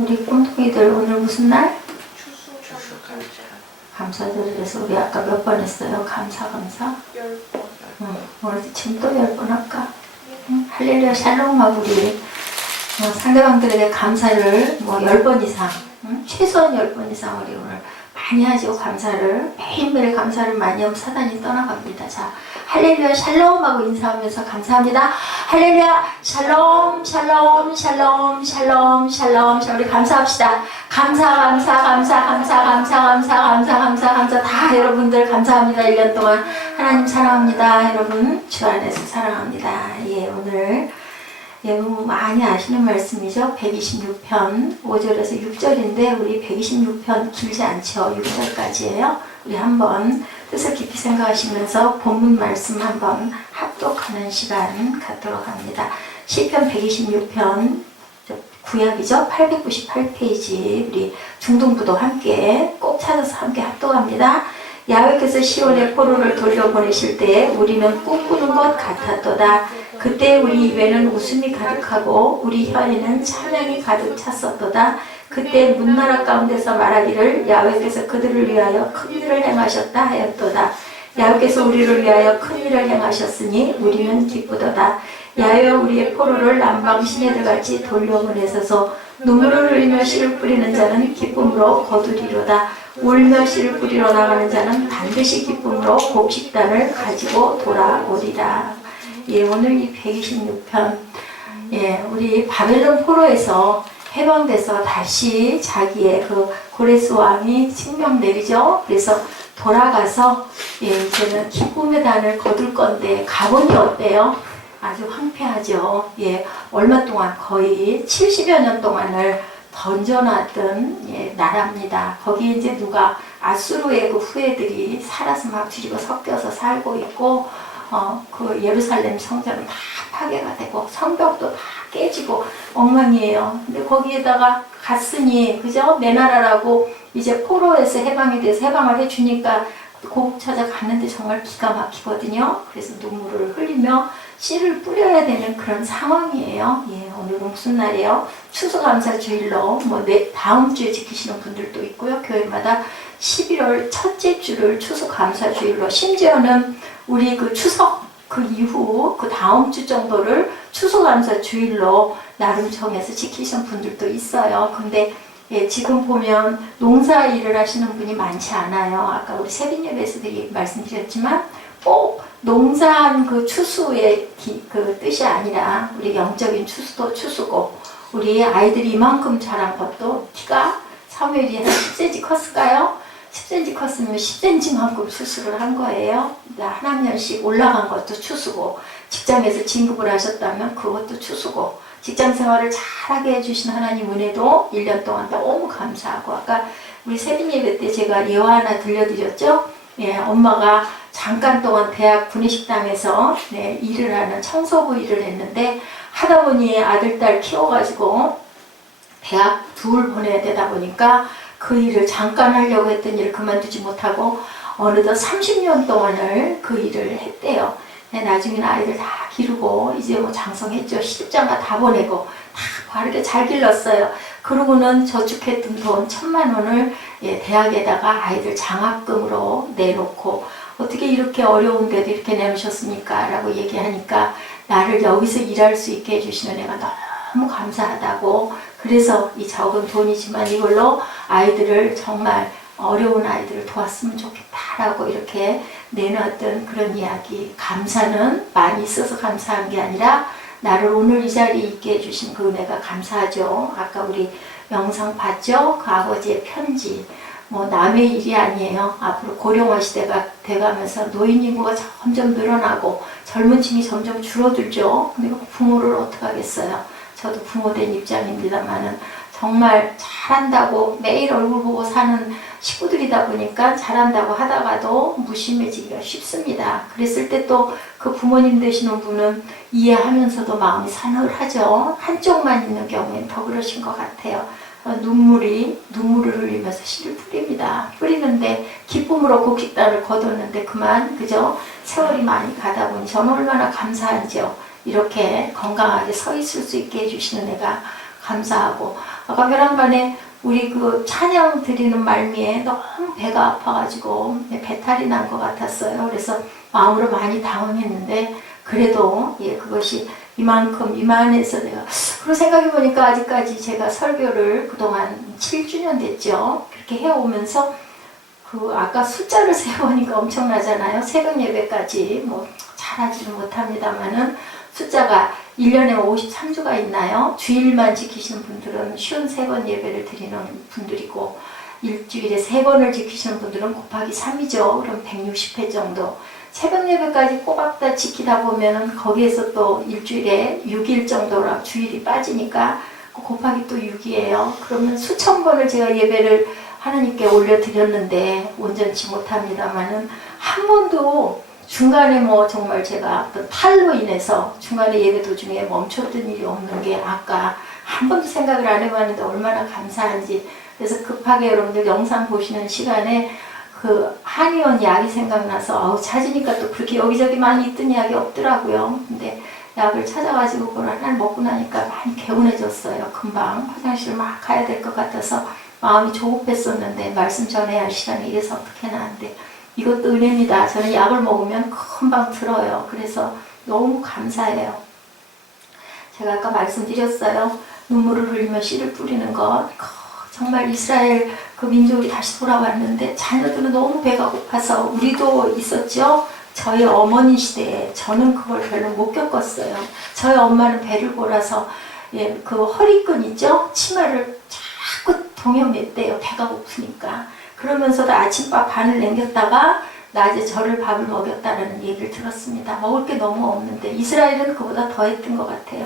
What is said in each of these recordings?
우리 꼼둥이들 오늘 무슨 날? 추수감사. 감사절에서 우리 아까 몇 번 했어요? 감사. 10번. 오늘 지금 또 10번 할까? 할렐루야 샬롬하고 우리 상대방들에게 감사를 10번 이상, 최소한 10번 이상 우리 오늘 많이 하죠. 감사를 매일매일 감사를 많이 하면 사단이 떠나갑니다. 자, 할렐루야 샬롬하고 인사하면서 감사합니다. 할렐루야 샬롬 샬롬 샬롬 샬롬 샬롬. 자, 우리 감사합시다. 감사 다 여러분들 감사합니다. 1년 동안 하나님 사랑합니다. 여러분 주 안에서 사랑합니다. 예, 오늘 너무 많이 아시는 말씀이죠. 126편 5절에서 6절인데 우리 126편 길지 않죠. 6절까지예요. 우리 한번 뜻을 깊이 생각하시면서 본문 말씀 한번 합독하는 시간 갖도록 합니다. 시편 126편 구약이죠. 898페이지 우리 중동부도 함께 꼭 찾아서 함께 합독합니다. 야훼께서 시온의 포로를 돌려보내실 때 우리는 꿈꾸는 것 같았도다. 그때 우리 입에는 웃음이 가득하고 우리 혀에는 찬양이 가득 찼었도다. 그때 문나라 가운데서 말하기를 야훼께서 그들을 위하여 큰 일을 행하셨다 하였도다. 야훼께서 우리를 위하여 큰 일을 행하셨으니 우리는 기쁘도다. 야훼여 우리의 포로를 남방 시내들같이 돌려보내소서. 눈물을 흘리며 씨를 뿌리는 자는 기쁨으로 거두리로다. 울며 씨를 뿌리러 나가는 자는 반드시 기쁨으로 곡식단을 가지고 돌아오리라. 예, 오늘 이 126편, 예, 우리 바벨론 포로에서 해방돼서 다시 자기의 그 고레스 왕이 칙명 내리죠. 그래서 돌아가서 예, 이제는 기쁨의 단을 거둘 건데 가본이 어때요? 아주 황폐하죠. 예, 얼마 동안 거의 70여 년 동안을 던져놨던 예, 나라입니다. 거기에 이제 누가 아수르의 그 후예들이 살아서 막 뒤집어 섞여서 살고 있고, 그 예루살렘 성전은 다 파괴가 되고 성벽도 다 깨지고 엉망이에요. 근데 거기에다가 갔으니 그죠? 내 나라라고 이제 포로에서 해방이 돼서 해방을 해주니까 고국 찾아갔는데 정말 기가 막히거든요. 그래서 눈물을 흘리며 씨를 뿌려야 되는 그런 상황이에요. 예, 오늘은 무슨 날이에요? 추수감사주일로 다음 주에 지키시는 분들도 있고요. 교회마다 11월 첫째 주를 추수감사주일로, 심지어는 우리 그 추석 그 이후 그 다음 주 정도를 추수감사주일로 나름 정해서 지키시는 분들도 있어요. 근데 예, 지금 보면 농사 일을 하시는 분이 많지 않아요. 아까 우리 세빈예배에서도 말씀드렸지만 꼭 농사한 그 추수의 그 뜻이 아니라 우리 영적인 추수도 추수고, 우리 아이들이 이만큼 자란 것도 키가 사무엘이 한 10cm 컸을까요? 10cm 컸으면 10cm만큼 추수를 한 거예요. 한 학년씩 올라간 것도 추수고, 직장에서 진급을 하셨다면 그것도 추수고, 직장 생활을 잘하게 해주신 하나님 은혜도 1년 동안 너무 감사하고, 아까 우리 세빈 예배 때 제가 예화 하나 들려드렸죠? 예, 엄마가 잠깐 동안 대학 구내식당에서 네, 일을 하는 청소부 일을 했는데, 하다 보니 아들, 딸 키워가지고 대학 둘 보내야 되다 보니까 그 일을 잠깐 하려고 했던 일을 그만두지 못하고 어느덧 30년 동안을 그 일을 했대요. 나중에는 아이들 다 기르고 이제 장성했죠. 시집장가 다 보내고 다 바르게 잘 길렀어요. 그러고는 저축했던 돈 1,000만 원을 예, 대학에다가 아이들 장학금으로 내놓고, 어떻게 이렇게 어려운데도 이렇게 내놓으셨습니까? 라고 얘기하니까 나를 여기서 일할 수 있게 해주시는 애가 너무 감사하다고, 그래서 이 적은 돈이지만 이걸로 아이들을 정말 어려운 아이들을 도왔으면 좋겠다라고 이렇게 내놨던 그런 이야기. 감사는 많이 있어서 감사한 게 아니라 나를 오늘 이 자리에 있게 해주신 그 은혜가 감사하죠. 아까 우리 영상 봤죠? 그 아버지의 편지. 남의 일이 아니에요. 앞으로 고령화 시대가 돼가면서 노인 인구가 점점 늘어나고 젊은 층이 점점 줄어들죠. 근데 부모를 어떻게 하겠어요? 저도 부모된 입장입니다만은 정말 잘한다고 매일 얼굴 보고 사는 식구들이다 보니까 잘한다고 하다가도 무심해지기가 쉽습니다. 그랬을 때 또 그 부모님 되시는 분은 이해하면서도 마음이 사늘하죠. 한쪽만 있는 경우엔 더 그러신 것 같아요. 눈물을 흘리면서 씨를 뿌립니다. 뿌리는데 기쁨으로 곡식단을 거뒀는데 그만, 그죠? 세월이 많이 가다 보니 저는 얼마나 감사한지요. 이렇게 건강하게 서 있을 수 있게 해주시는 애가 감사하고, 아까 벼랑간에 우리 그 찬양 드리는 말미에 너무 배가 아파가지고 배탈이 난 것 같았어요. 그래서 마음으로 많이 당황했는데 그래도 그것이 이만큼 이만해서 내가 그리고 생각해보니까 아직까지 제가 설교를 그동안 7주년 됐죠. 그렇게 해오면서 그 아까 숫자를 세어보니까 엄청나잖아요. 새벽 예배까지 뭐 잘하지는 못합니다만은 숫자가 1년에 53주가 있나요? 주일만 지키시는 분들은 53번 예배를 드리는 분들이고 일주일에 3번을 지키시는 분들은 곱하기 3이죠. 그럼 160회 정도. 새벽 예배까지 꼬박 다 지키다 보면은 거기에서 또 일주일에 6일 정도라 주일이 빠지니까 곱하기 또 6이에요. 그러면 수천 번을 제가 예배를 하나님께 올려드렸는데 온전치 못합니다만은 한 번도 중간에 뭐 정말 제가 어떤 탈로 인해서 중간에 예배 도중에 멈췄던 일이 없는 게 아까 한 번도 생각을 안 해봤는데 얼마나 감사한지. 그래서 급하게 여러분들 영상 보시는 시간에 그 한의원 약이 생각나서 찾으니까 또 그렇게 여기저기 많이 있던 약이 없더라고요. 근데 약을 찾아가지고 그걸 하나를 먹고 나니까 많이 개운해졌어요. 금방 화장실 막 가야 될 것 같아서 마음이 조급했었는데 말씀 전해야 할 시간이 이래서 어떻게 나는데 이것도 은혜입니다. 저는 약을 먹으면 금방 들어요. 그래서 너무 감사해요. 제가 아까 말씀드렸어요. 눈물을 흘리며 씨를 뿌리는 것. 정말 이스라엘 그 민족이 다시 돌아왔는데 자녀들은 너무 배가 고파서 우리도 있었죠. 저희 어머니 시대에 저는 그걸 별로 못 겪었어요. 저희 엄마는 배를 골아서 그 허리끈 있죠? 치마를 자꾸 동여맸대요. 배가 고프니까. 그러면서도 아침밥 반을 남겼다가 낮에 저를 밥을 먹였다는 얘기를 들었습니다. 먹을 게 너무 없는데 이스라엘은 그보다 더 했던 것 같아요.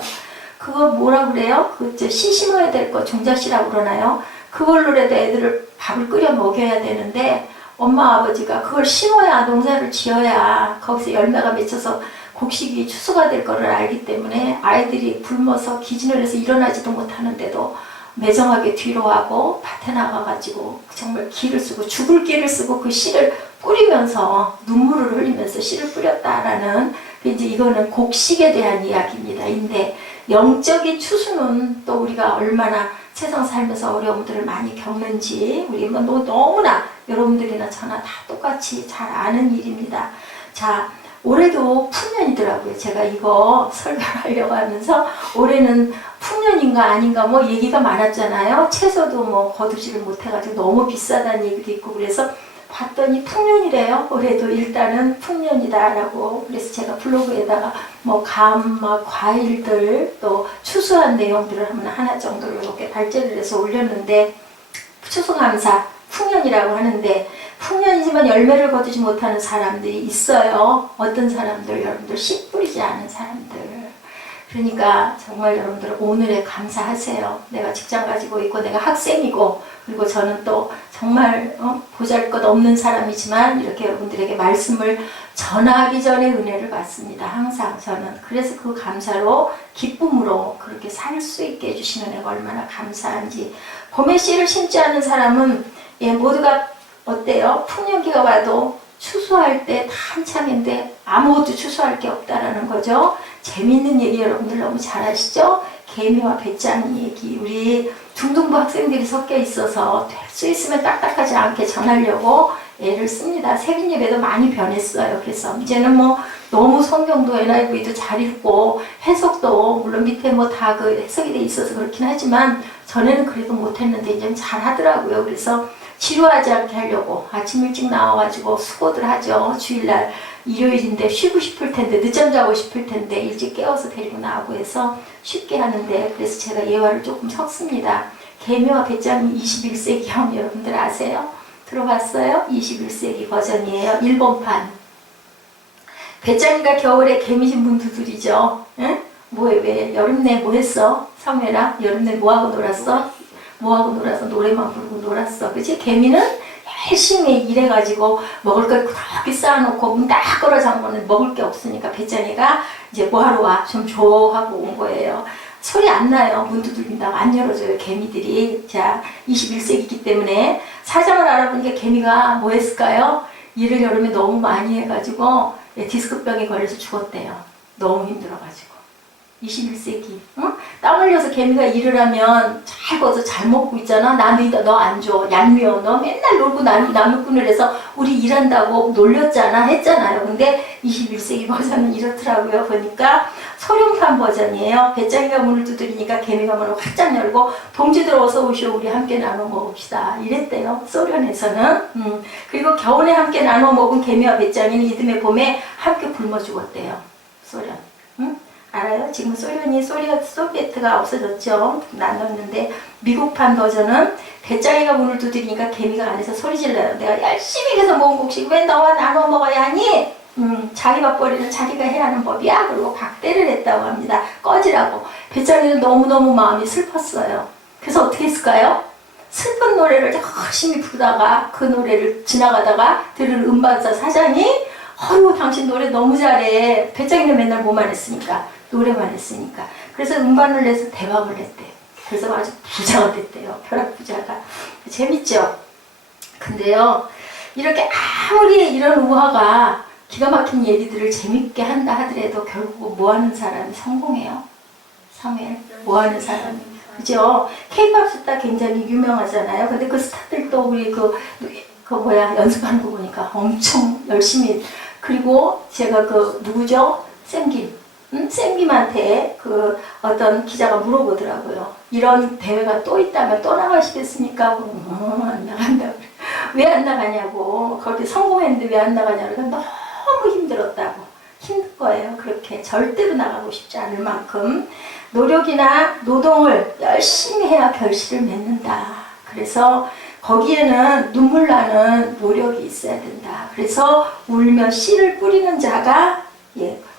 그거 뭐라 그래요? 씨 심어야 될 거 종자씨라고 그러나요? 그걸로라도 애들을 밥을 끓여 먹여야 되는데 엄마 아버지가 그걸 심어야 농사를 지어야 거기서 열매가 맺혀서 곡식이 추수가 될 거를 알기 때문에 아이들이 굶어서 기진을 해서 일어나지도 못하는데도 매정하게 뒤로 하고 밭에 나가가지고 정말 기를 쓰고 죽을 기를 쓰고 그 씨를 뿌리면서 눈물을 흘리면서 씨를 뿌렸다라는 이제 이거는 곡식에 대한 이야기입니다. 근데 영적인 추수는 또 우리가 얼마나 세상 살면서 어려움들을 많이 겪는지 우리 뭐 너무나 여러분들이나 저나 다 똑같이 잘 아는 일입니다. 자, 올해도 풍년이더라고요. 제가 이거 설교하려고 하면서 올해는 풍년인가 아닌가 뭐 얘기가 많았잖아요. 채소도 뭐 거두지를 못해가지고 너무 비싸다는 얘기도 있고 그래서 봤더니 풍년이래요. 올해도 일단은 풍년이다라고. 그래서 제가 블로그에다가 뭐 감, 과일들 또 추수한 내용들을 하나 정도를 이렇게 발제를 해서 올렸는데 추수감사 풍년이라고 하는데 풍년이지만 열매를 거두지 못하는 사람들이 있어요. 어떤 사람들? 여러분들 씨 뿌리지 않은 사람들. 그러니까 정말 여러분들 오늘에 감사하세요. 내가 직장 가지고 있고 내가 학생이고 그리고 저는 또 정말 보잘것없는 사람이지만 이렇게 여러분들에게 말씀을 전하기 전에 은혜를 받습니다. 항상 저는. 그래서 그 감사로 기쁨으로 그렇게 살 수 있게 해주시는 애가 얼마나 감사한지. 봄에 씨를 심지 않은 사람은 모두가 어때요? 풍년기가 와도 추수할 때 다 한창인데 아무것도 추수할 게 없다라는 거죠. 재밌는 얘기 여러분들 너무 잘 아시죠? 개미와 배짱이 얘기. 우리 중등부 학생들이 섞여 있어서 될 수 있으면 딱딱하지 않게 전하려고 애를 씁니다. 새벽 예배도 많이 변했어요. 그래서 이제는 뭐 너무 성경도 NIV도 잘 읽고 해석도 물론 밑에 뭐 다 그 해석이 돼 있어서 그렇긴 하지만 전에는 그래도 못했는데 이제는 잘 하더라고요. 그래서 지루하지 않게 하려고 아침 일찍 나와가지고 수고들 하죠. 주일날 일요일인데 쉬고 싶을 텐데 늦잠 자고 싶을 텐데 일찍 깨워서 데리고 나오고 해서 쉽게 하는데 그래서 제가 예화를 조금 섞습니다. 개미와 배짱이 21세기형 여러분들 아세요? 들어봤어요? 21세기 버전이에요. 일본판. 배짱이가 겨울에 개미진 분들이죠. 응? 왜 여름내 뭐 했어? 성회라 여름내 뭐하고 놀았어? 뭐하고 놀아서 노래만 부르고 놀았어. 그치? 개미는 열심히 일해가지고 먹을 걸 그렇게 쌓아놓고 문 딱 걸어 잠그면 먹을 게 없으니까 배짱이가 이제 뭐하러 와? 좀 줘 하고 온 거예요. 소리 안 나요. 문 두들긴다고 안 열어줘요. 개미들이. 자, 21세기이기 때문에 사정을 알아보니까 개미가 뭐 했을까요? 일을 여름에 너무 많이 해가지고 디스크병에 걸려서 죽었대요. 너무 힘들어가지고. 21세기. 응? 땀 흘려서 개미가 일을 하면 잘 거서 잘 먹고 있잖아. 남이 너 안 줘. 얄미워. 너 맨날 놀고 나무꾼을 해서 우리 일한다고 놀렸잖아. 했잖아요. 근데 21세기 버전은 이렇더라고요. 보니까 소룡판 버전이에요. 배짱이가 문을 두드리니까 개미가 문을 활짝 열고 동지들 어서 오시오. 우리 함께 나눠 먹읍시다. 이랬대요. 소련에서는. 그리고 겨울에 함께 나눠 먹은 개미와 배짱이는 이듬해 봄에 함께 굶어 죽었대요. 소련. 응? 알아요? 지금 소비에트가 없어졌죠. 나눴는데 미국판 버전은 배짱이가 문을 두드리니까 개미가 안에서 소리 질러요. 내가 열심히 해서 모은 곡식 왜 너와 나눠 먹어야 하니? 자기 밥벌이는 자기가 해야 하는 법이야. 그리고 박대를 했다고 합니다. 꺼지라고. 배짱이는 너무너무 마음이 슬펐어요. 그래서 어떻게 했을까요? 슬픈 노래를 열심히 부르다가 그 노래를 지나가다가 들은 음반사 사장이 어휴 당신 노래 너무 잘해. 배짱이는 맨날 뭐만 했으니까 노래만 했으니까. 그래서 음반을 내서 대박을 냈대요. 그래서 아주 부자가 됐대요. 벼락부자가. 재밌죠? 근데요 이렇게 아무리 이런 우화가 기가 막힌 얘기들을 재밌게 한다 하더라도 결국 뭐하는 사람이 성공해요? 사무엘 뭐하는 사람이 그죠? K-pop 스타 굉장히 유명하잖아요. 근데 그 스타들도 우리 연습하는 거 보니까 엄청 열심히. 그리고 제가 누구죠? 쌤김한테 어떤 기자가 물어보더라고요. 이런 대회가 또 있다면 또 나가시겠습니까? 안 나간다. 왜 안 나가냐고. 거기 성공했는데 왜 안 나가냐고. 너무 힘들었다고. 힘든 거예요. 그렇게 절대로 나가고 싶지 않을 만큼 노력이나 노동을 열심히 해야 결실을 맺는다. 그래서 거기에는 눈물 나는 노력이 있어야 된다. 그래서 울며 씨를 뿌리는 자가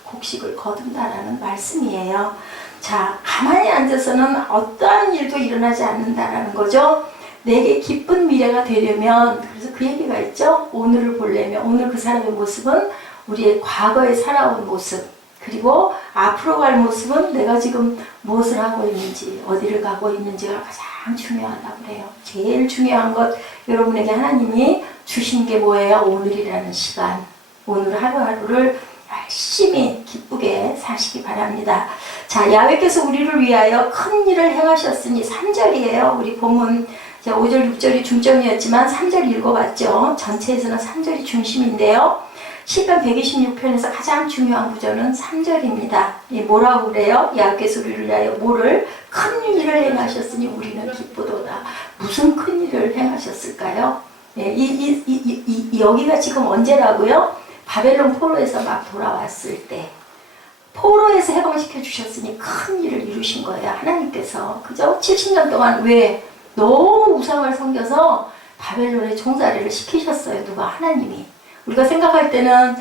곡식을 거둔다라는 말씀이에요. 자, 가만히 앉아서는 어떠한 일도 일어나지 않는다라는 거죠. 내게 기쁜 미래가 되려면, 그래서 그 얘기가 있죠. 오늘을 보려면, 오늘 그 사람의 모습은 우리의 과거에 살아온 모습, 그리고 앞으로 갈 모습은 내가 지금 무엇을 하고 있는지, 어디를 가고 있는지가 가장 중요하다고 그래요. 제일 중요한 것, 여러분에게 하나님이 주신 게 뭐예요? 오늘이라는 시간. 오늘 하루하루를 열심히 기쁘게 사시기 바랍니다. 자, 야훼께서 우리를 위하여 큰 일을 행하셨으니 3절이에요. 우리 본문 5절, 6절이 중점이었지만 3절 읽어봤죠. 전체에서는 3절이 중심인데요. 시편 126편에서 가장 중요한 구절은 3절입니다. 뭐라고 그래요? 야훼께서 우리를 위하여 뭐를? 큰 일을 행하셨으니 우리는 기쁘도다. 무슨 큰 일을 행하셨을까요? 여기가 지금 언제라고요? 바벨론 포로에서 막 돌아왔을 때 포로에서 해방시켜 주셨으니 큰 일을 이루신 거예요. 하나님께서. 그죠? 70년 동안 왜? 너무 우상을 섬겨서 바벨론에 종살이를 시키셨어요. 누가? 하나님이. 우리가 생각할 때는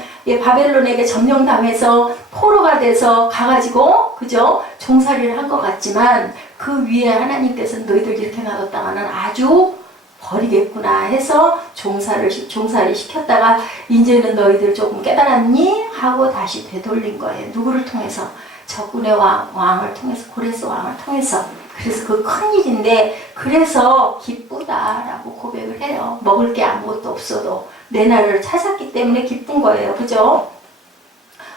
바벨론에게 점령당해서 포로가 돼서 가가지고 그죠? 종살이를 한 것 같지만 그 위에 하나님께서 너희들 이렇게 놔뒀다가는 아주 버리겠구나 해서 종살이 시켰다가 이제는 너희들 조금 깨달았니? 하고 다시 되돌린 거예요. 누구를 통해서? 적군의 왕을 통해서, 고레스 왕을 통해서. 그래서 그 큰일인데 그래서 기쁘다라고 고백을 해요. 먹을 게 아무것도 없어도 내 나라를 찾았기 때문에 기쁜 거예요. 그죠?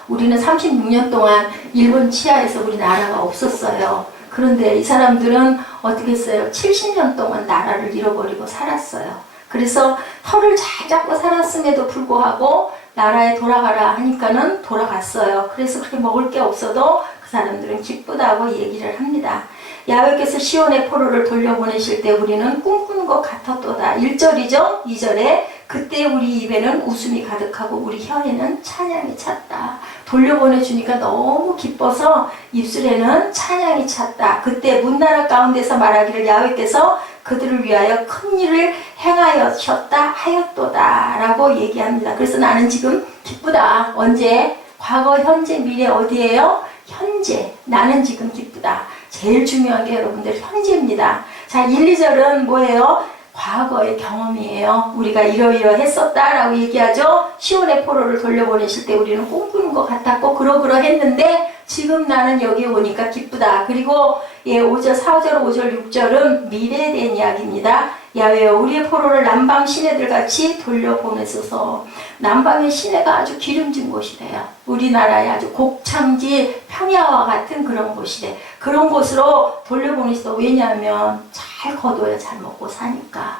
우리는 36년 동안 일본 치하에서 우리 나라가 없었어요. 그런데 이 사람들은 어떻게 했어요? 70년 동안 나라를 잃어버리고 살았어요. 그래서 털을 잘 잡고 살았음에도 불구하고 나라에 돌아가라 하니까는 돌아갔어요. 그래서 그렇게 먹을 게 없어도 그 사람들은 기쁘다고 얘기를 합니다. 야훼께서 시온의 포로를 돌려보내실 때 우리는 꿈꾸는 것 같았도다. 1절이죠? 2절에 그때 우리 입에는 웃음이 가득하고 우리 혀에는 찬양이 찼다. 돌려보내주니까 너무 기뻐서 입술에는 찬양이 찼다. 그때 문나라 가운데서 말하기를 야훼께서 그들을 위하여 큰 일을 행하였다 하였도다 라고 얘기합니다. 그래서 나는 지금 기쁘다. 언제? 과거, 현재, 미래 어디예요? 현재. 나는 지금 기쁘다. 제일 중요한 게 여러분들 현재입니다. 자, 1, 2절은 뭐예요? 과거의 경험이에요. 우리가 이러이러했었다라고 얘기하죠. 시온의 포로를 돌려보내실 때 우리는 꿈꾸는 것 같았고 그러그러했는데 지금 나는 여기 오니까 기쁘다. 그리고 5절, 4절, 5절, 6절은 미래에 대한 이야기입니다. 야훼여 우리의 포로를 남방 시내들 같이 돌려보내소서. 남방의 시내가 아주 기름진 곳이래요. 우리나라의 아주 곡창지 평야와 같은 그런 곳이래. 그런 곳으로 돌려보내시다. 왜냐하면 잘 거둬야 잘 먹고 사니까.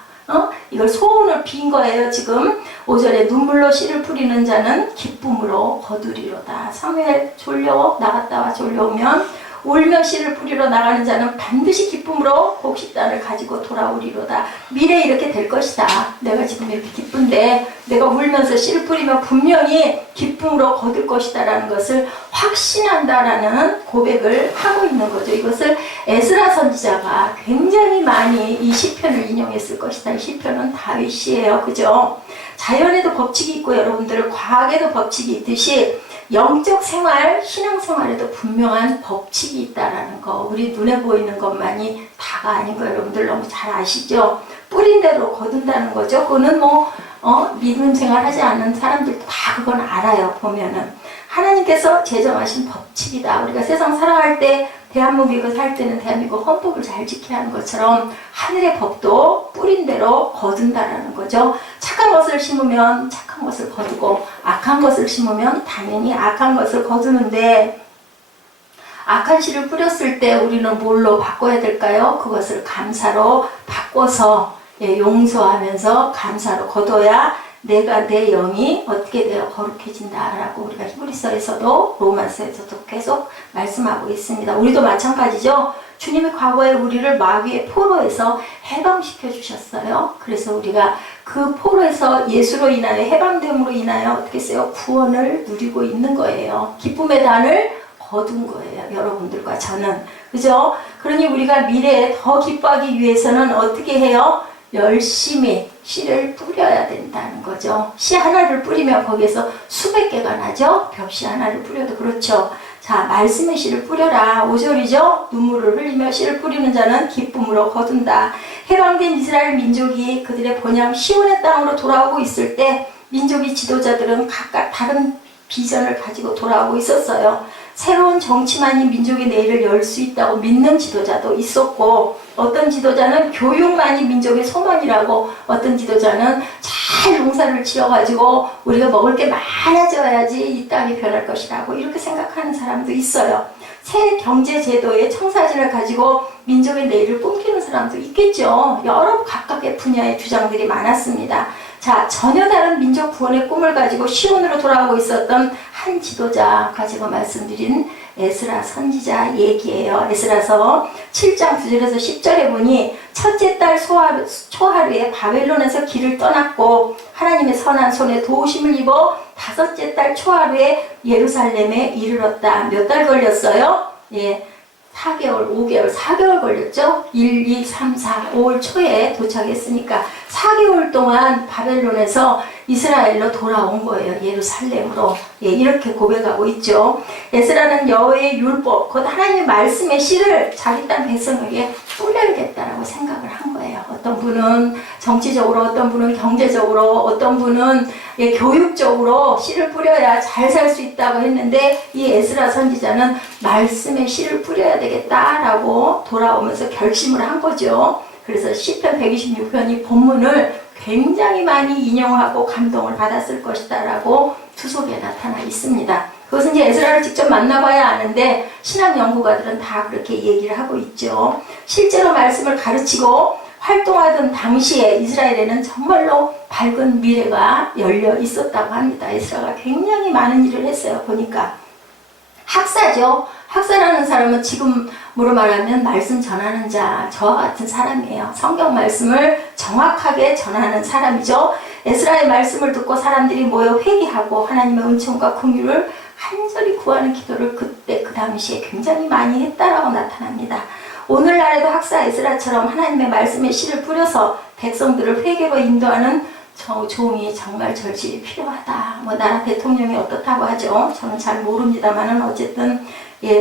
이걸 소원을 빈 거예요. 지금 5절에 눈물로 씨를 뿌리는 자는 기쁨으로 거두리로다. 사무엘 나갔다와 졸려오면 울며 씨를 뿌리러 나가는 자는 반드시 기쁨으로 곡식단을 가지고 돌아오리로다. 미래에 이렇게 될 것이다. 내가 지금 이렇게 기쁜데 내가 울면서 씨를 뿌리면 분명히 기쁨으로 거둘 것이다 라는 것을 확신한다라는 고백을 하고 있는 거죠. 이것을 에스라 선지자가 굉장히 많이 이 시편을 인용했을 것이다. 이 시편은 다윗이에요. 그죠? 자연에도 법칙이 있고 여러분들 과학에도 법칙이 있듯이 영적 생활, 신앙 생활에도 분명한 법칙이 있다라는 거. 우리 눈에 보이는 것만이 다가 아닌 거 여러분들 너무 잘 아시죠? 뿌린 대로 거둔다는 거죠. 그거는 믿음 생활 하지 않는 사람들도 다 그건 알아요. 보면은. 하나님께서 제정하신 법칙이다. 우리가 세상 살아갈 때 대한민국에 살 때는 대한민국 헌법을 잘 지켜야 하는 것처럼 하늘의 법도 뿌린 대로 거둔다라는 거죠. 착한 것을 심으면 착한 것을 거두고 악한 것을 심으면 당연히 악한 것을 거두는데 악한 씨를 뿌렸을 때 우리는 뭘로 바꿔야 될까요? 그것을 감사로 바꿔서 용서하면서 감사로 거둬야 내가 내 영이 어떻게 되어 거룩해진다라고 우리가 히브리서에서도 로마서에서도 계속 말씀하고 있습니다. 우리도 마찬가지죠. 주님이 과거에 우리를 마귀의 포로에서 해방시켜 주셨어요. 그래서 우리가 그 포로에서 예수로 인하여 해방됨으로 인하여 어떻게 했어요? 구원을 누리고 있는 거예요. 기쁨의 단을 거둔 거예요. 여러분들과 저는. 그죠? 그러니 우리가 미래에 더 기뻐하기 위해서는 어떻게 해요? 열심히 씨를 뿌려야 된다는 거죠. 씨 하나를 뿌리면 거기에서 수백 개가 나죠. 벽씨 하나를 뿌려도 그렇죠. 자, 말씀의 씨를 뿌려라. 5절이죠. 눈물을 흘리며 씨를 뿌리는 자는 기쁨으로 거둔다. 해방된 이스라엘 민족이 그들의 본향 시온의 땅으로 돌아오고 있을 때 민족의 지도자들은 각각 다른 비전을 가지고 돌아오고 있었어요. 새로운 정치만이 민족의 내일을 열 수 있다고 믿는 지도자도 있었고, 어떤 지도자는 교육만이 민족의 소망이라고, 어떤 지도자는 잘 농사를 지어가지고 우리가 먹을 게 많아져야지 이 땅이 변할 것이라고 이렇게 생각하는 사람도 있어요. 새 경제제도의 청사진을 가지고 민족의 내일을 꿈꾸는 사람도 있겠죠. 여러 각각의 분야의 주장들이 많았습니다. 자, 전혀 다른 민족 구원의 꿈을 가지고 시온으로 돌아오고 있었던 한 지도자가 제가 말씀드린 에스라 선지자 얘기예요. 에스라서 7장 9절에서 10절에 보니 첫째 달 초하루에 바벨론에서 길을 떠났고 하나님의 선한 손에 도우심을 입어 다섯째 달 초하루에 예루살렘에 이르렀다. 몇 달 걸렸어요? 4개월, 5개월, 4개월 걸렸죠? 1, 2, 3, 4, 5월 초에 도착했으니까 4개월 동안 바벨론에서 이스라엘로 돌아온 거예요. 예루살렘으로. 이렇게 고백하고 있죠. 에스라는 여호와의 율법, 곧 하나님의 말씀의 씨를 자기 땅 백성에게 뿌려야겠다라고 생각을 한 거예요. 어떤 분은 정치적으로, 어떤 분은 경제적으로, 어떤 분은 교육적으로 씨를 뿌려야 잘 살 수 있다고 했는데 이 에스라 선지자는 말씀의 씨를 뿌려야 되겠다라고 돌아오면서 결심을 한 거죠. 그래서 시편 126편이 본문을 굉장히 많이 인용하고 감동을 받았을 것이다 라고 주석에 나타나 있습니다. 그것은 이제 에스라를 직접 만나봐야 아는데 신학 연구가들은 다 그렇게 얘기를 하고 있죠. 실제로 말씀을 가르치고 활동하던 당시에 이스라엘에는 정말로 밝은 미래가 열려 있었다고 합니다. 에스라가 굉장히 많은 일을 했어요. 보니까 학사죠. 학사라는 사람은 지금으로 말하면 말씀 전하는 자, 저와 같은 사람이에요. 성경 말씀을 정확하게 전하는 사람이죠. 에스라의 말씀을 듣고 사람들이 모여 회개하고 하나님의 은총과 긍휼을 간절히 구하는 기도를 그때 그 당시에 굉장히 많이 했다라고 나타납니다. 오늘날에도 학사 에스라처럼 하나님의 말씀에 씨를 뿌려서 백성들을 회개로 인도하는 종이 정말 절실히 필요하다. 나라 대통령이 어떻다고 하죠? 저는 잘 모릅니다만은 어쨌든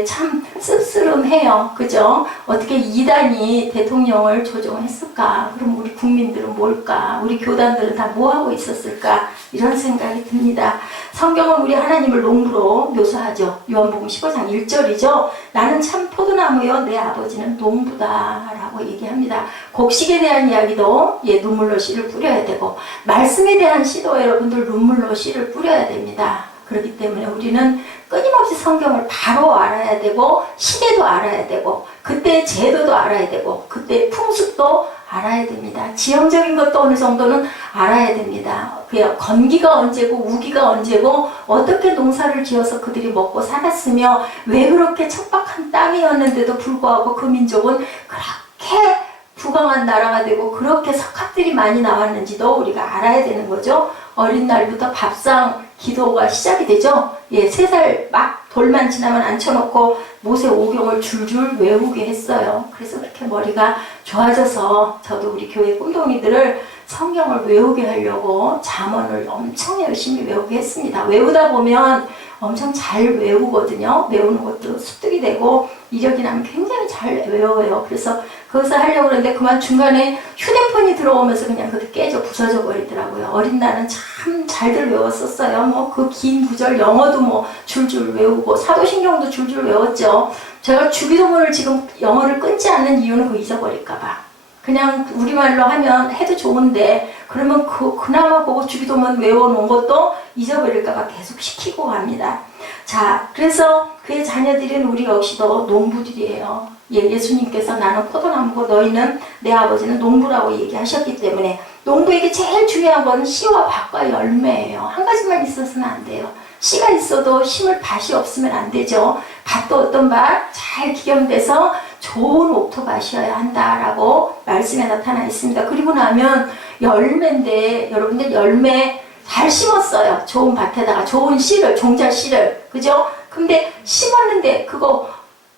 참 씁쓸해요. 그죠? 어떻게 이단이 대통령을 조종했을까? 그럼 우리 국민들은 뭘까? 우리 교단들은 다 뭐하고 있었을까? 이런 생각이 듭니다. 성경은 우리 하나님을 농부로 묘사하죠. 요한복음 15장 1절이죠. 나는 참 포도나무요 내 아버지는 농부다 라고 얘기합니다. 곡식에 대한 이야기도 눈물로 씨를 뿌려야 되고 말씀에 대한 씨도 여러분들 눈물로 씨를 뿌려야 됩니다. 그렇기 때문에 우리는 끊임없이 성경을 바로 알아야 되고 시대도 알아야 되고 그때의 제도도 알아야 되고 그때의 풍습도 알아야 됩니다. 지형적인 것도 어느 정도는 알아야 됩니다. 그냥 건기가 언제고 우기가 언제고 어떻게 농사를 지어서 그들이 먹고 살았으며 왜 그렇게 척박한 땅이었는데도 불구하고 그 민족은 그렇게 부강한 나라가 되고 그렇게 석학들이 많이 나왔는지도 우리가 알아야 되는 거죠. 어린 날부터 밥상 기도가 시작이 되죠. 예, 3살 막 돌만 지나면 앉혀놓고 모세 오경을 줄줄 외우게 했어요. 그래서 그렇게 머리가 좋아져서 저도 우리 교회 꿈동이들을 성경을 외우게 하려고 잠언을 엄청 열심히 외우게 했습니다. 외우다 보면 엄청 잘 외우거든요. 외우는 것도 습득이 되고 이력이 나면 굉장히 잘 외워요. 그래서 그것을 하려고 그러는데 그만 중간에 휴대폰이 들어오면서 그냥 그게 깨져 부서져 버리더라고요. 어린 날은 참 잘들 외웠었어요. 뭐 그 긴 구절 영어도 뭐 줄줄 외우고 사도신경도 줄줄 외웠죠. 제가 주기도문을 지금 영어를 끊지 않는 이유는 그거 잊어버릴까 봐. 그냥 우리말로 하면 해도 좋은데 그러면 그나마 그거 주기도문 외워놓은 것도 잊어버릴까봐 계속 시키고 합니다. 자, 그래서 그의 자녀들인 우리 역시도 농부들이에요. 예수님께서 나는 포도나무고 너희는 내 아버지는 농부라고 얘기하셨기 때문에 농부에게 제일 중요한 건 씨와 밭과 열매예요. 한 가지만 있어서는 안 돼요. 씨가 있어도 심을 밭이 없으면 안 되죠. 밭도 어떤 밭? 잘 기경돼서 좋은 옥토밭이어야 한다라고 말씀에 나타나 있습니다. 그리고 나면 열매인데 여러분들 열매 잘 심었어요. 좋은 밭에다가 좋은 씨를, 종자 씨를. 그죠? 근데 심었는데 그거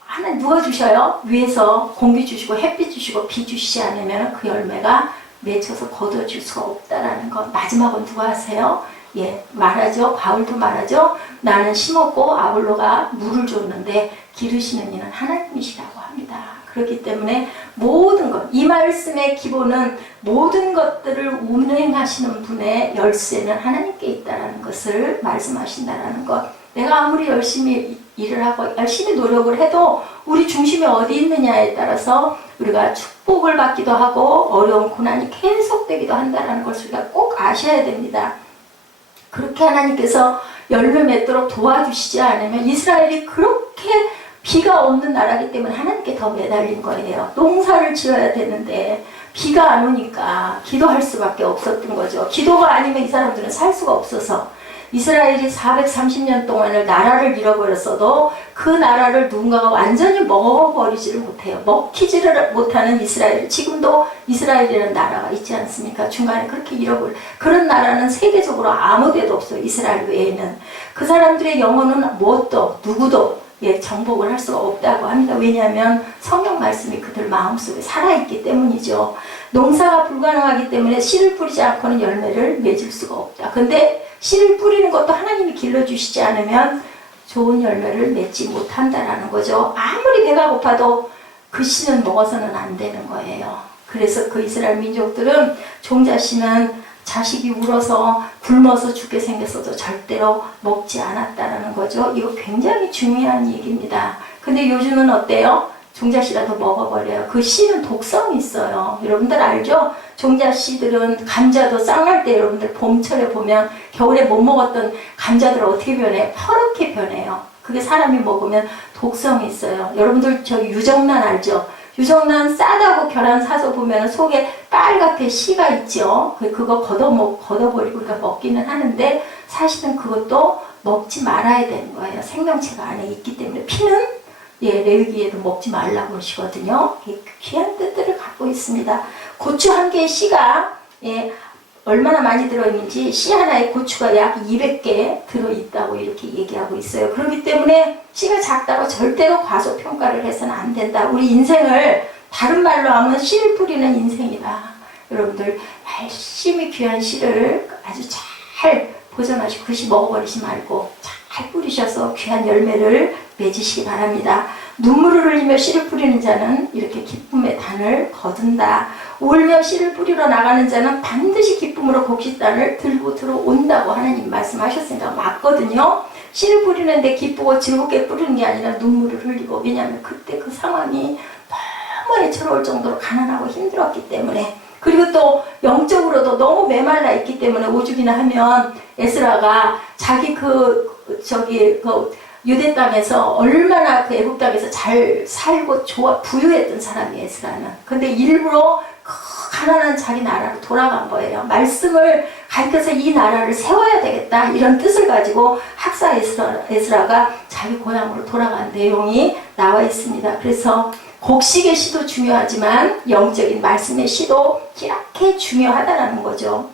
하나 누가 주셔요? 위에서 공기 주시고 햇빛 주시고 비 주시지 않으면 그 열매가 맺혀서 거둬줄 수가 없다라는 것. 마지막은 누가 하세요? 예, 말하죠. 바울도 말하죠. 나는 심었고 아볼로가 물을 줬는데 기르시는 이는 하나님이시라고 합니다. 그렇기 때문에 모든 것, 이 말씀의 기본은 모든 것들을 운행하시는 분의 열쇠는 하나님께 있다는 것을 말씀하신다는 것. 내가 아무리 열심히 일을 하고 열심히 노력을 해도 우리 중심이 어디 있느냐에 따라서 우리가 축복을 받기도 하고 어려운 고난이 계속되기도 한다는 것을 우리가 꼭 아셔야 됩니다. 그렇게 하나님께서 열매 맺도록 도와주시지 않으면 이스라엘이 그렇게 비가 없는 나라이기 때문에 하나님께 더 매달린 거예요. 농사를 지어야 되는데 비가 안 오니까 기도할 수밖에 없었던 거죠. 기도가 아니면 이 사람들은 살 수가 없어서 이스라엘이 430년 동안을 나라를 잃어버렸어도 그 나라를 누군가가 완전히 먹어버리지를 못해요. 먹히지를 못하는 이스라엘. 지금도 이스라엘이라는 나라가 있지 않습니까? 중간에 그렇게 잃어버려. 그런 나라는 세계적으로 아무 데도 없어요. 이스라엘 외에는. 그 사람들의 영혼은 무엇도 누구도 정복을 할 수가 없다고 합니다. 왜냐하면 성경 말씀이 그들 마음속에 살아있기 때문이죠. 농사가 불가능하기 때문에 씨를 뿌리지 않고는 열매를 맺을 수가 없다. 근데 씨를 뿌리는 것도 하나님이 길러주시지 않으면 좋은 열매를 맺지 못한다라는 거죠. 아무리 배가 고파도 그 씨는 먹어서는 안 되는 거예요. 그래서 그 이스라엘 민족들은 종자씨는 자식이 울어서 굶어서 죽게 생겼어도 절대로 먹지 않았다라는 거죠. 이거 굉장히 중요한 얘기입니다. 근데 요즘은 어때요? 종자씨라도 먹어버려요. 그 씨는 독성이 있어요. 여러분들 알죠? 종자씨들은 감자도 쌍할 때 여러분들 봄철에 보면 겨울에 못 먹었던 감자들 어떻게 변해? 퍼렇게 변해요. 그게 사람이 먹으면 독성이 있어요. 여러분들 저기 유정란 알죠? 유정란 싸다고 계란 사서 보면 속에 빨갛게 씨가 있죠. 그거 걷어버리고 우리가 먹기는 하는데 사실은 그것도 먹지 말아야 되는 거예요. 생명체가 안에 있기 때문에. 피는 레위기에도 먹지 말라고 그러시거든요. 귀한 뜻들을 갖고 있습니다. 고추 한 개의 씨가 얼마나 많이 들어있는지 씨 하나에 고추가 약 200개 들어있다고 이렇게 얘기하고 있어요. 그렇기 때문에 씨가 작다고 절대로 과소평가를 해서는 안 된다. 우리 인생을 다른 말로 하면 씨를 뿌리는 인생이다. 여러분들 열심히 귀한 씨를 아주 잘 보존하시고 그 씨 먹어버리지 말고 잘 뿌리셔서 귀한 열매를 맺으시기 바랍니다. 눈물을 흘리며 씨를 뿌리는 자는 이렇게 기쁨의 단을 거둔다. 울며 씨를 뿌리러 나가는 자는 반드시 기쁨으로 곡식단을 들고 들어온다고 하나님 말씀하셨으니까 맞거든요. 씨를 뿌리는데 기쁘고 즐겁게 뿌리는 게 아니라 눈물을 흘리고, 왜냐하면 그때 그 상황이 너무 애처로울 정도로 가난하고 힘들었기 때문에, 그리고 또 영적으로도 너무 메말라 있기 때문에 오죽이나 하면 에스라가 자기 유대 땅에서 얼마나 그 애국 땅에서 잘 살고 부유했던 사람이 에스라는. 근데 일부러 그 가난한 자기 나라로 돌아간 거예요. 말씀을 가르쳐서 이 나라를 세워야 되겠다 이런 뜻을 가지고 학사 에스라가 자기 고향으로 돌아간 내용이 나와 있습니다. 그래서 곡식의 시도 중요하지만 영적인 말씀의 시도 이렇게 중요하다는 거죠.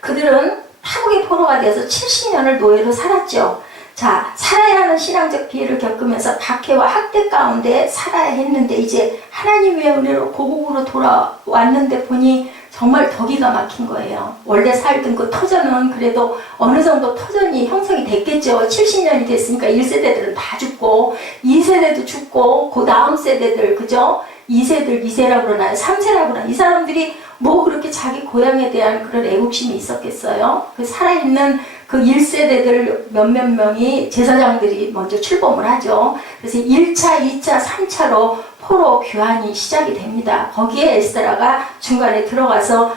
그들은 타국의 포로가 되어서 70년을 노예로 살았죠. 자, 살아야 하는 신앙적 피해를 겪으면서 박해와 학대 가운데 살아야 했는데 이제 하나님의 은혜로 고국으로 돌아왔는데 보니 정말 더 기가 막힌 거예요. 원래 살던 그 터전은 그래도 어느 정도 터전이 형성이 됐겠죠. 70년이 됐으니까 1세대들은 다 죽고 2세대도 죽고 그 다음 세대들 그죠? 2세라고 그러나요? 3세라고 그러나요? 이 사람들이 뭐 그렇게 자기 고향에 대한 그런 애국심이 있었겠어요? 그 살아있는 그 1세대들 몇몇 명이 제사장들이 먼저 출범을 하죠. 그래서 1차, 2차, 3차로 포로 교환이 시작이 됩니다. 거기에 에스더라가 중간에 들어가서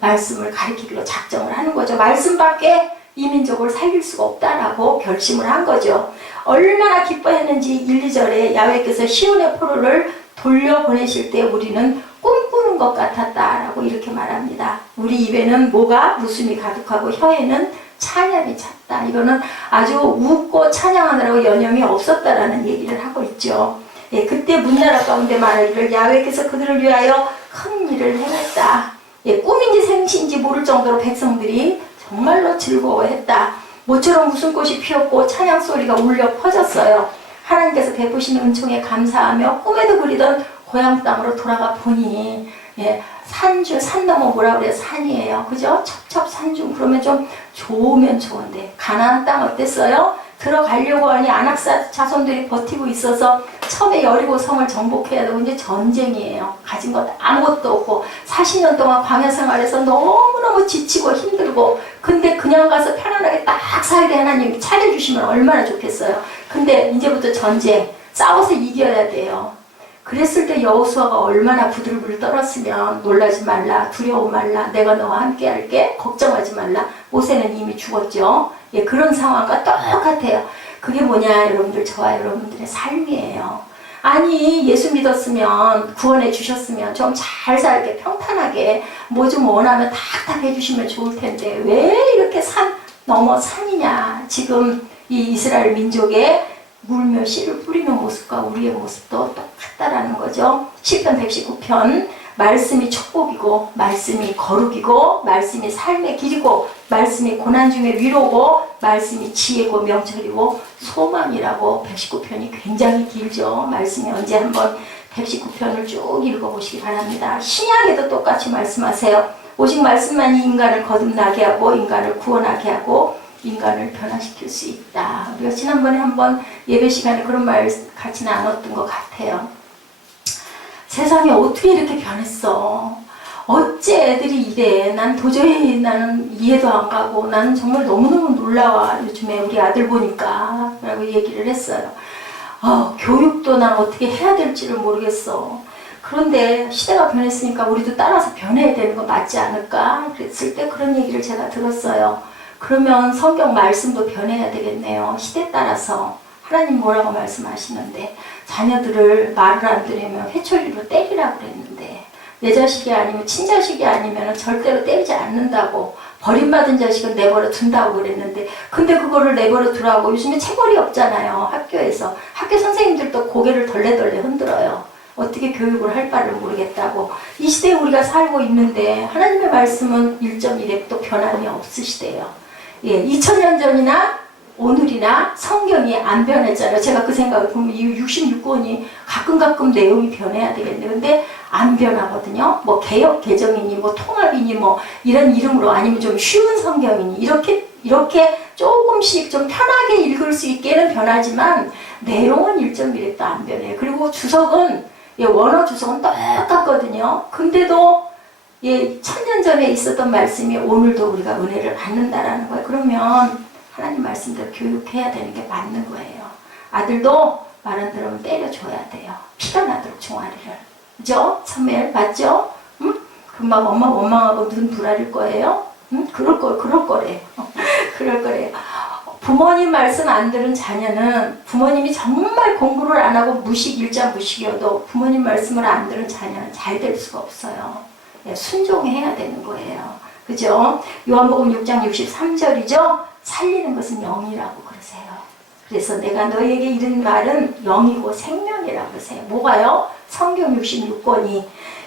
말씀을 가르치기로 작정을 하는 거죠. 말씀밖에 이 민족을 살릴 수가 없다라고 결심을 한 거죠. 얼마나 기뻐했는지 1, 2절에 야훼께서 시온의 포로를 돌려보내실 때 우리는 꿈꾸는 것 같았다라고 이렇게 말합니다. 우리 입에는 뭐가 웃음이 가득하고 혀에는 찬양이 찼다. 이거는 아주 웃고 찬양하느라고 여념이 없었다라는 얘기를 하고 있죠. 예, 그때 문나라 가운데 말하기를 야훼께서 그들을 위하여 큰 일을 행했다. 예, 꿈인지 생시인지 모를 정도로 백성들이 정말로 즐거워했다. 모처럼 웃음꽃이 피었고 찬양 소리가 울려 퍼졌어요. 하나님께서 베푸신 은총에 감사하며 꿈에도 그리던 고향 땅으로 돌아가 보니 산 넘어 뭐라 그래요? 산이에요. 그죠? 첩첩산중. 그러면 좀 좋으면 좋은데 가나안 땅 어땠어요? 들어가려고 하니 안악사 자손들이 버티고 있어서 첩의 여리고 성을 정복해야 되고 이제 전쟁이에요. 가진 것 아무것도 없고 40년 동안 광야 생활에서 너무너무 지치고 힘들고 근데 그냥 가서 편안하게 딱 살게 하나님이 차려주시면 얼마나 좋겠어요. 근데 이제부터 전쟁 싸워서 이겨야 돼요. 그랬을 때 여호수아가 얼마나 부들부들 떨었으면 놀라지 말라, 두려워 말라, 내가 너와 함께 할게, 걱정하지 말라. 모세는 이미 죽었죠. 예, 그런 상황과 똑같아요. 그게 뭐냐 여러분들, 저와 여러분들의 삶이에요. 아니 예수 믿었으면 구원해 주셨으면 좀 잘 살게 평탄하게 뭐 좀 원하면 탁탁 해주시면 좋을 텐데 왜 이렇게 산 넘어 산이냐. 지금 이 이스라엘 민족의 물며 씨를 뿌리는 모습과 우리의 모습도 똑같다라는 거죠. 시편 119편 말씀이 축복이고 말씀이 거룩이고 말씀이 삶의 길이고 말씀이 고난 중에 위로고 말씀이 지혜고 명철이고 소망이라고 119편이 굉장히 길죠. 말씀이 언제 한번 119편을 쭉 읽어보시기 바랍니다. 신약에도 똑같이 말씀하세요. 오직 말씀만이 인간을 거듭나게 하고 인간을 구원하게 하고 인간을 변화시킬 수 있다. 우리가 지난번에 한번 예배 시간에 그런 말 같이 나눴던 것 같아요. 세상이 어떻게 이렇게 변했어? 어째 애들이 이래? 난 도저히 나는 이해도 안 가고 나는 정말 너무너무 놀라워. 요즘에 우리 아들 보니까 라고 얘기를 했어요. 교육도 난 어떻게 해야 될지를 모르겠어. 그런데 시대가 변했으니까 우리도 따라서 변해야 되는 거 맞지 않을까? 그랬을 때 그런 얘기를 제가 들었어요. 그러면 성경 말씀도 변해야 되겠네요. 시대 따라서. 하나님 뭐라고 말씀하시는데 자녀들을 말을 안 들으면 회초리로 때리라고 그랬는데 내 자식이 아니면 친자식이 아니면 절대로 때리지 않는다고 버림받은 자식은 내버려 둔다고 그랬는데 근데 그거를 내버려 두라고 요즘에 체벌이 없잖아요. 학교에서. 학교 선생님들도 고개를 덜레덜레 흔들어요. 어떻게 교육을 할 바를 모르겠다고. 이 시대에 우리가 살고 있는데 하나님의 말씀은 1.1획도 변함이 없으시대요. 예, 2000년 전이나 오늘이나 성경이 안 변했잖아요. 제가 그 생각을 보면 이 66권이 가끔 내용이 변해야 되겠는데 근데 안 변하거든요. 뭐 개역 개정이니 뭐 통합이니 뭐 이런 이름으로 아니면 좀 쉬운 성경이니 이렇게 조금씩 좀 편하게 읽을 수 있게는 변하지만 내용은 1.1획도 안 변해요. 그리고 주석은 원어 주석은 똑같거든요. 근데도 1000년 전에 있었던 말씀이 오늘도 우리가 은혜를 받는다라는 거예요. 그러면 하나님 말씀대로 교육해야 되는 게 맞는 거예요. 아들도 말 안 들으면 때려줘야 돼요. 피가 나도록 종아리를. 그죠? 사무엘 맞죠? 응? 금방 엄마 원망하고 눈 부라릴 거예요? 응? 그럴 거래요. 그럴 거래요. 부모님 말씀 안 들은 자녀는 부모님이 정말 공부를 안 하고 일자무식이어도 부모님 말씀을 안 들은 자녀는 잘 될 수가 없어요. 예, 순종해야 되는 거예요. 그죠? 요한복음 6장 63절이죠? 살리는 것은 영이라고 그러세요. 그래서 내가 너희에게 이른 말은 영이고 생명이라고 그러세요. 뭐가요? 성경 66권이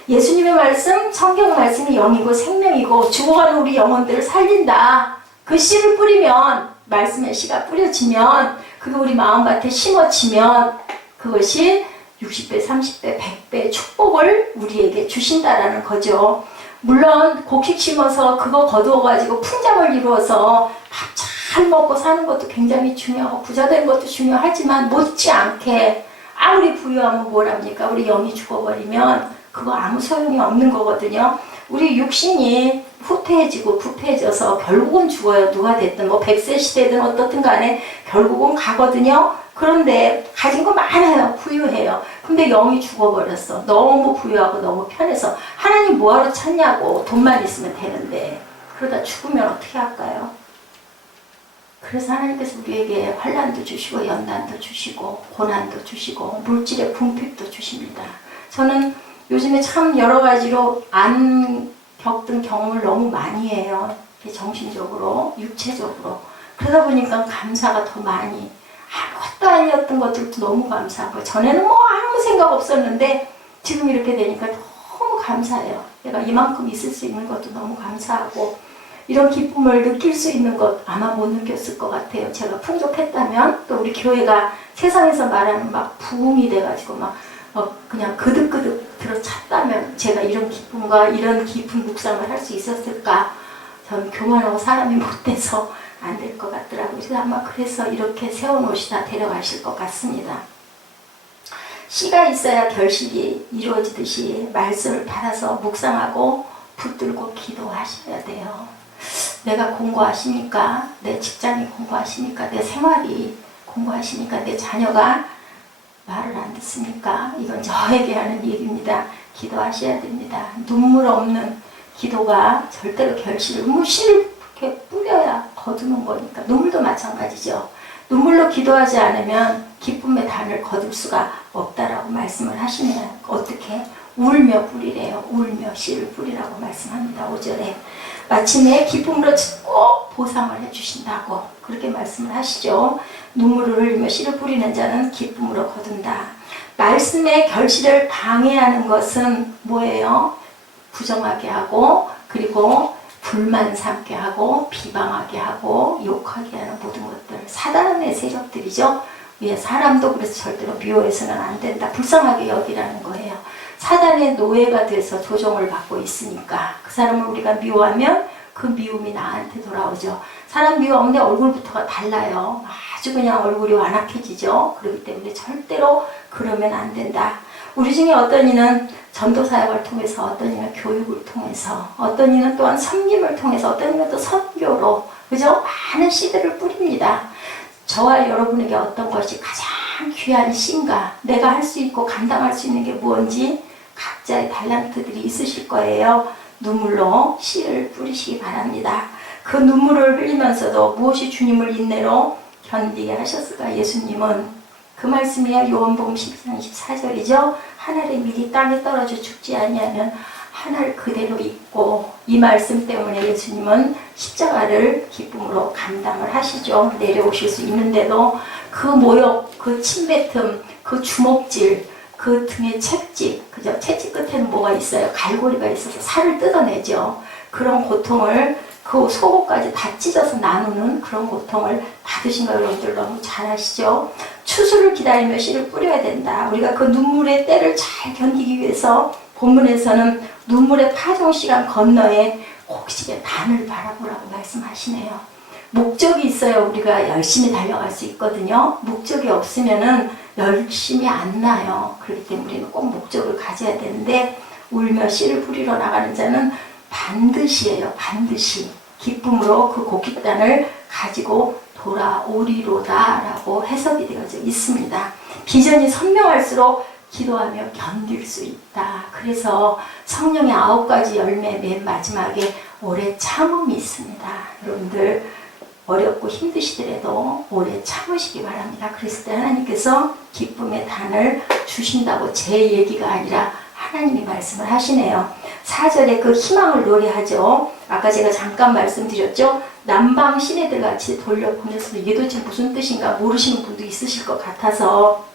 예수님의 말씀, 성경 말씀이 영이고 생명이고 죽어가는 우리 영혼들을 살린다. 그 씨를 뿌리면, 말씀의 씨가 뿌려지면, 그게 우리 마음밭에 심어지면 그것이 60배, 30배, 100배 축복을 우리에게 주신다라는 거죠. 물론 곡식 심어서 그거 거두어가지고 풍장을 이루어서 밥 잘 먹고 사는 것도 굉장히 중요하고 부자 되는 것도 중요하지만 못지않게 아무리 부유하면 뭐랍니까? 우리 영이 죽어버리면 그거 아무 소용이 없는 거거든요. 우리 육신이 후퇴해지고 부패해져서 결국은 죽어요. 누가 됐든 뭐 100세 시대든 어떻든 간에 결국은 가거든요. 그런데 가진 거 많아요. 부유해요. 근데 영이 죽어버렸어. 너무 부유하고 너무 편해서 하나님 뭐하러 찾냐고. 돈만 있으면 되는데 그러다 죽으면 어떻게 할까요? 그래서 하나님께서 우리에게 환난도 주시고 연단도 주시고 고난도 주시고 물질의 궁핍도 주십니다. 저는 요즘에 참 여러 가지로 안 겪던 경험을 너무 많이 해요. 정신적으로, 육체적으로. 그러다 보니까 감사가 더 많이, 아무것도 아니었던 것들도 너무 감사하고, 전에는 뭐 아무 생각 없었는데 지금 이렇게 되니까 너무 감사해요. 내가 이만큼 있을 수 있는 것도 너무 감사하고, 이런 기쁨을 느낄 수 있는 것 아마 못 느꼈을 것 같아요. 제가 풍족했다면, 또 우리 교회가 세상에서 말하는 막 부흥이 돼가지고 막 그냥 그득그득 들어찼다면 제가 이런 기쁨과 이런 깊은 묵상을 할 수 있었을까? 전 교만하고 사람이 못돼서 안 될 것 같더라고요. 그래서 아마 그래서 이렇게 세워놓으시다 데려가실 것 같습니다. 씨가 있어야 결실이 이루어지듯이 말씀을 받아서 묵상하고 붙들고 기도하셔야 돼요. 내가 공부하시니까, 내 직장이 공부하시니까, 내 생활이 공부하시니까, 내 자녀가 말을 안 듣습니까? 이건 저에게 하는 얘기입니다. 기도하셔야 됩니다. 눈물 없는 기도가 절대로 결실을, 씨를 이렇게 뿌려야 거두는 거니까. 눈물도 마찬가지죠. 눈물로 기도하지 않으면 기쁨의 단을 거둘 수가 없다라고 말씀을 하시면 어떻게? 울며 뿌리래요. 울며 씨를 뿌리라고 말씀합니다. 5절에. 마침내 기쁨으로 꼭 보상을 해주신다고 그렇게 말씀을 하시죠. 눈물을 흘리며 씨를 뿌리는 자는 기쁨으로 거둔다. 말씀의 결실을 방해하는 것은 뭐예요? 부정하게 하고, 그리고 불만 삼게 하고, 비방하게 하고, 욕하게 하는 모든 것들. 사단의 세력들이죠. 예, 사람도 그래서 절대로 미워해서는 안 된다. 불쌍하게 여기라는 거예요. 사단의 노예가 돼서 조종을 받고 있으니까 그 사람을 우리가 미워하면 그 미움이 나한테 돌아오죠. 사람 미워하는데 얼굴부터가 달라요. 아주 그냥 얼굴이 완악해지죠. 그렇기 때문에 절대로 그러면 안 된다. 우리 중에 어떤 이는 전도사역을 통해서, 어떤 이는 교육을 통해서, 어떤 이는 또한 섬김을 통해서, 어떤 이는 또 선교로, 그죠? 많은 씨들을 뿌립니다. 저와 여러분에게 어떤 것이 가장 귀한 씨인가, 내가 할 수 있고 감당할 수 있는 게 뭔지 각자의 달란트들이 있으실 거예요. 눈물로 씨를 뿌리시기 바랍니다. 그 눈물을 흘리면서도 무엇이 주님을 인내로 견디게 하셨을까? 예수님은 그 말씀이야. 요한복음 12장 24절이죠. 하늘의 밀이 땅에 떨어져 죽지 아니하면 하늘 그대로 있고, 이 말씀 때문에 예수님은 십자가를 기쁨으로 감당을 하시죠. 내려오실 수 있는데도 그 모욕, 그 침뱉음, 그 주먹질, 그 등에 채찍, 그죠? 채찍 끝에는 뭐가 있어요? 갈고리가 있어서 살을 뜯어내죠. 그런 고통을, 그 속옷까지 다 찢어서 나누는 그런 고통을 받으신 거 여러분들 너무 잘 아시죠? 추수를 기다리며 씨를 뿌려야 된다. 우리가 그 눈물의 때를 잘 견디기 위해서 본문에서는 눈물의 파종 시간 건너에 곡식의 단을 바라보라고 말씀하시네요. 목적이 있어야 우리가 열심히 달려갈 수 있거든요. 목적이 없으면은 열심히 안 나요. 그렇기 때문에 우리는 꼭 목적을 가져야 되는데, 울며 씨를 뿌리러 나가는 자는 반드시예요. 반드시 기쁨으로 그 곡식단을 가지고 돌아오리로다 라고 해석이 되어져 있습니다. 비전이 선명할수록 기도하며 견딜 수 있다. 그래서 성령의 9가지 열매 맨 마지막에 오래 참음이 있습니다. 여러분들 어렵고 힘드시더라도 오래 참으시기 바랍니다. 그랬을 때 하나님께서 기쁨의 단을 주신다고 제 얘기가 아니라 하나님이 말씀을 하시네요. 4절에 그 희망을 노래하죠. 아까 제가 잠깐 말씀드렸죠. 남방 시내들 같이 돌려보내서 이게 도대체 무슨 뜻인가 모르시는 분도 있으실 것 같아서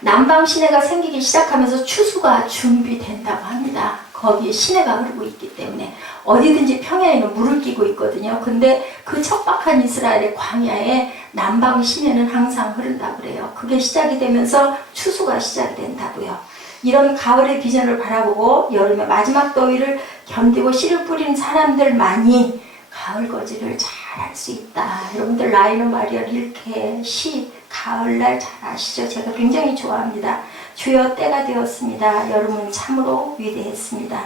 남방 시내가 생기기 시작하면서 추수가 준비된다고 합니다. 거기에 시내가 흐르고 있기 때문에 어디든지 평야에는 물을 끼고 있거든요. 근데 그 척박한 이스라엘의 광야에 남방 시내는 항상 흐른다고 그래요. 그게 시작이 되면서 추수가 시작이 된다고요. 이런 가을의 비전을 바라보고 여름의 마지막 더위를 견디고 씨를 뿌리는 사람들만이 가을 거지를 잘 할 수 있다. 여러분들 라이너 마리아 릴케 시 가을날 잘 아시죠? 제가 굉장히 좋아합니다. 주여 때가 되었습니다. 여름은 참으로 위대했습니다.